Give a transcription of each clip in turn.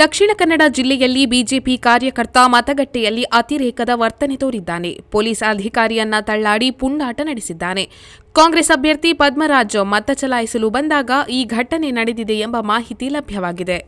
ದಕ್ಷಿಣ ಕನ್ನಡ ಜಿಲ್ಲೆಯಲ್ಲಿ ಬಿಜೆಪಿ ಕಾರ್ಯಕರ್ತ ಮತಗಟ್ಟೆಯಲ್ಲಿ ಅತಿರೇಕದ ವರ್ತನೆ ತೋರಿದ್ದಾನೆ. ಪೊಲೀಸ್ ಅಧಿಕಾರಿಯನ್ನ ತಳ್ಳಾಡಿ ಪುಂಡಾಟ ನಡೆಸಿದ್ದಾನೆ. ಕಾಂಗ್ರೆಸ್ ಅಭ್ಯರ್ಥಿ ಪದ್ಮರಾಜ್ ಮತ ಚಲಾಯಿಸಲು ಬಂದಾಗ ಈ ಘಟನೆ ನಡೆದಿದೆ ಎಂಬ ಮಾಹಿತಿ ಲಭ್ಯವಾಗಿದೆ.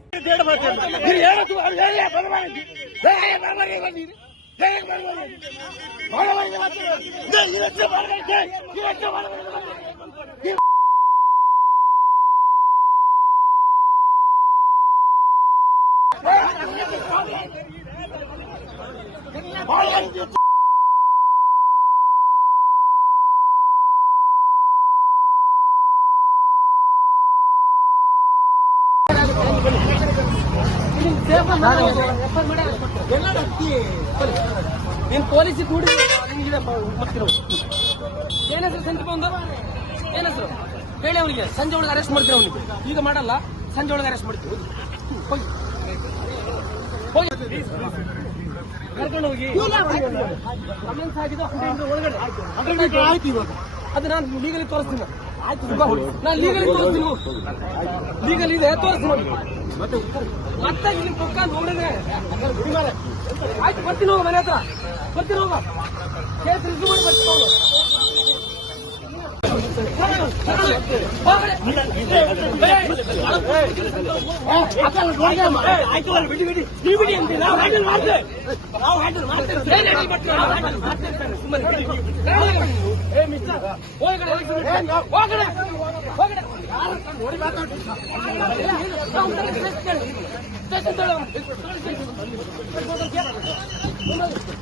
ನೀನ್ ಪೊಲೀಸ್ ಕೂಡಿ ನಿನಗಿದೆ ಮಾಡ್ತಿರೋ ಏನ್ ಸಂದೀಪ ಒಂದು ಏನ್ ಹೆಸರು? ಹೇಳಿ ಅವನಿಗೆ. ಸಂಜೆ ಒಳಗೆ ಅರೆಸ್ಟ್ ಮಾಡ್ತೀರ ಅವನಿಗೆ? ಈಗ ಮಾಡಲ್ಲ, ಸಂಜೆ ಒಳಗೆ ಅರೆಸ್ಟ್ ಮಾಡ್ತೀವಿ. ಹೋಗಿ. ಕರ್ಕೊಂಡು ಹೋಗಿ ಕಮೆಂಟ್ಸ್ ಆಗಿದ್ದು ಹಂಡ್ರೆಡ್ ಮೀಟರ್ ಒಳಗಡೆ ಆಯ್ತು ಇವಾಗ ಅದು ನಾನು ಲೀಗಲಿ ತೋರಿಸ್ತೀನಿ ಆಯ್ತು ಬಾ. ನಾನು ಲೀಗಲಿ ತೋರಿಸ್ತೀನಿ ಲೀಗಲ್ ಇದೆ ತೋರಿಸ್ತೀನಿ ಮತ್ತೆ ಇಲ್ಲಿ ಪಕ್ಕ ನೋಡಿದ್ರೆ ಆಯ್ತು ಬರ್ತೀನಿ ಹೋಗು ಮನೆ ಹತ್ರ ಬರ್ತೀನಿ ಹೋಗ ಕೇಸ್ ರಿಸೀವ್ ಮಾಡಿ ಬರ್ತೀನಿ ಹೋಗು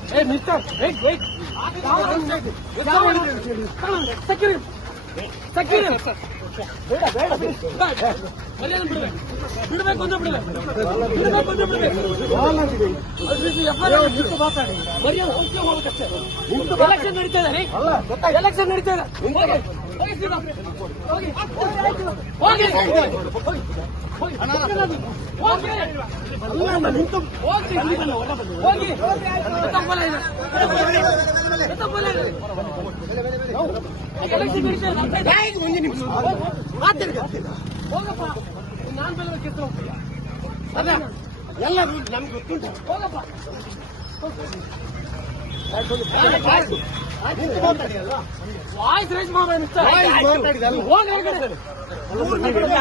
Hey, mister, wait, wait. Secure him. Secure him. ಮಾತಾಡಿ ಬಿಡ್ಬೇಕು ಅಂದ್ರೆ ಬಿಡ್ಬೇಕು ಅಂದ್ರೆ ಬಿಡ್ಬೇಕು ಮರ್ಯಾದೆ ಹೋಗ್ತೀವಿ ಹೋಗ್ಬೇಕಷ್ಟೇ ಎಲೆಕ್ಷನ್ ನಡೀತಾ ಇದೆ ಎಲೆಕ್ಷನ್ ನಡೀತಾ ಇದೆ ಹೋಗಿ ಹೋಗಿ. ಹೋಗಿ ಹೋಗಿ ಹೋಗಿ ಹೋಗಿ ಒಂದು ನಿಮಿಷ ಹೋಗಪ್ಪ ನಾನು ಬೆಲ್ಲ ಕಿತ್ತು ಹೋಗ್ತೀಯ ಅದ ಎಲ್ಲ ನಮ್ಗೆ. ಗೊತ್ತುಂಟು ಹೋಗಪ್ಪ ವಾಯ್ಸ್ ರೈಸ್ ಮಾಡೋಣ ಹೋಗಿ ಹೊರಗಡೆ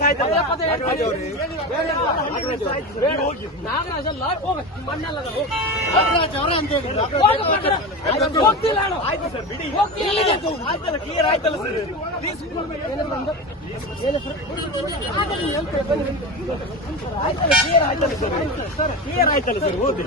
ಆಯ್ತಲ್ಲ ಮಣ್ಣಲ್ಲ ಹೋಗ್ತಿಲ್ಲ ನಾನು. ಹೋಗ್ತಿಲ್ಲ. ಕ್ಲಿಯರ್ ಆಯ್ತಲ್ಲ ಸರ್ ಓದಿ